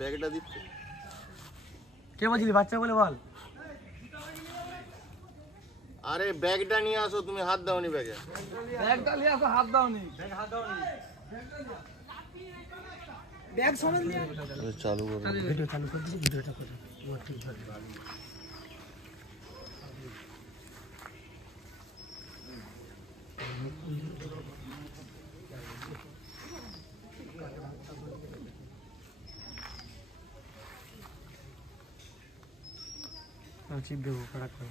ব্যাগটা দিচ্ছে কে বলছিলি বাচ্চা বলে বল। আরে ব্যাগটা নিয়ে আসো, তুমি হাত দাওনি ব্যাগে। ব্যাগটা নিয়ে আসো, হাত দাওনি। ব্যাগ সমেত নিয়ে চালু করো, ভিডিও চালু করে দিছি, ভিডিওটা করে ঠিক ধরে। চিপ দেবো কড়া করে।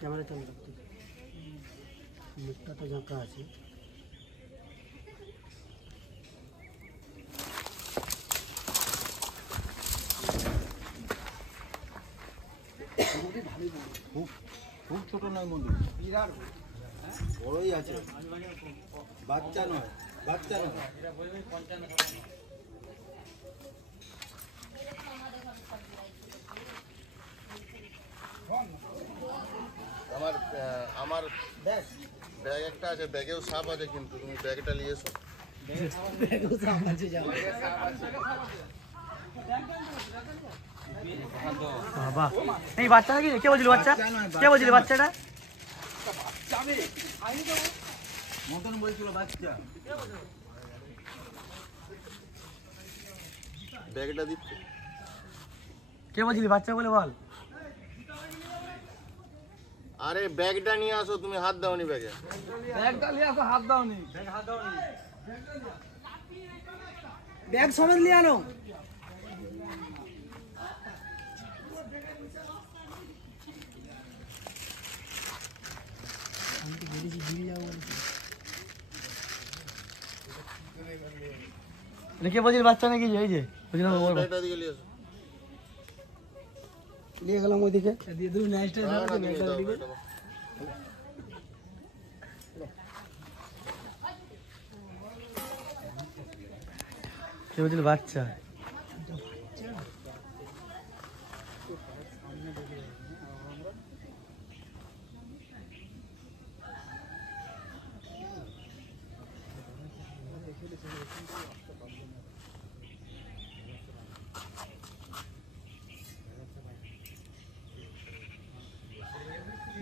ক্যামেরা চালু রাখতে, মুখটা তো ঝাঁকা আছে। খুব ছোট নয় মন্দির, বিরাট বড়ই আছে, বাচ্চা নয়, বাচ্চা নয়। আমার ব্যাগ একটা আছে, ব্যাগেও সাপ আছে, কিন্তু তুমি ব্যাগটা নিয়ে এসো। বাবা এই বাচ্চাটা কি? কে বলছিল বাচ্চা? কে বলছিল বাচ্চাটা? মতন বলছিল বাচ্চা। ব্যাগটা দিচ্ছে কে বলছিলি বাচ্চা বলে বল। আরে ব্যাগটা নিয়ে আসো, তুমি হাত দাওনি ব্যাগে। ব্যাগটা নিয়ে আসো, হাত দাওনি। ব্যাগ সমেত নিয়ে আনো। কে বলছিস বাচ্চা নাকি? এই যে ব্যাগটা দিয়ে নিয়ে এসো। নিয়ে গেলাম ওইদিকে দিয়ে দুই নাইটটা কে বলছিল বাচ্চা?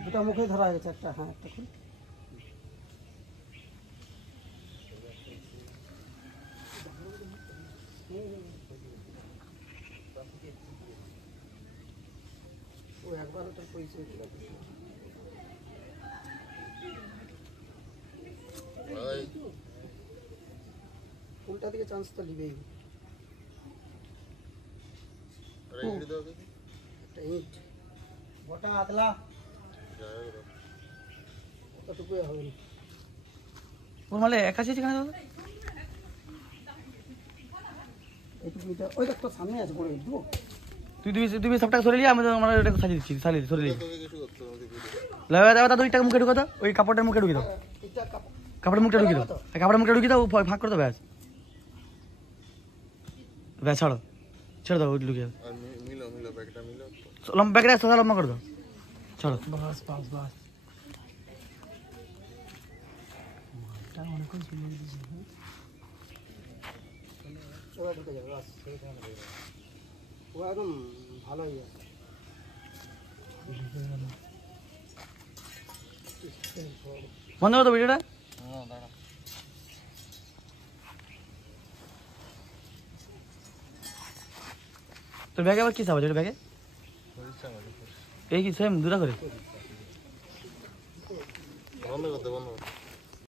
দুটা মুখে ধরা গেছে, একটা হ্যাঁ একটা খুব ও একবার ওটা পরিচয় দিল। উল্টা দিকে চান্স তো নিবেই। একটা ইট গোটা আদলা কতটুকুই হবে না। ওর মানে একা আছে এখানে দাদা, এইটুকু এটা ওই একটা সামনে আছে বড় একটু। তুই সব টাকা সরে নিয়ে আমি আমার ওটা সাজিয়ে দিচ্ছি, সরে নিয়ে লাগা দাও দাদা। ওই টাকা মুখে ঢুকে দাও, ওই কাপড়টার মুখে ঢুকে দাও, কাপড়ের মুখটা ঢুকে দাও, কাপড়ের মুখটা ঢুকে দাও, ফাঁক করে দাও ব্যাস। ব্যাস ছাড়ো, ছেড়ে দাও, ওই ঢুকে ব্যাগটা সোজা লম্বা করে দাও, ছাড়ো। বাস বাস বাস অনেকক্ষণ শুনে দিয়েছি। ওরা ঢুকে যাবে বাস, ও একদম ভালো হয়ে যাবে। বন্ধ করো তো ভিডিওটা। তোর ব্যাগে আবার কি সাপ আছে? ব্যাগে এই কি সেম দুটা করে? বন্ধ করতে বন্ধ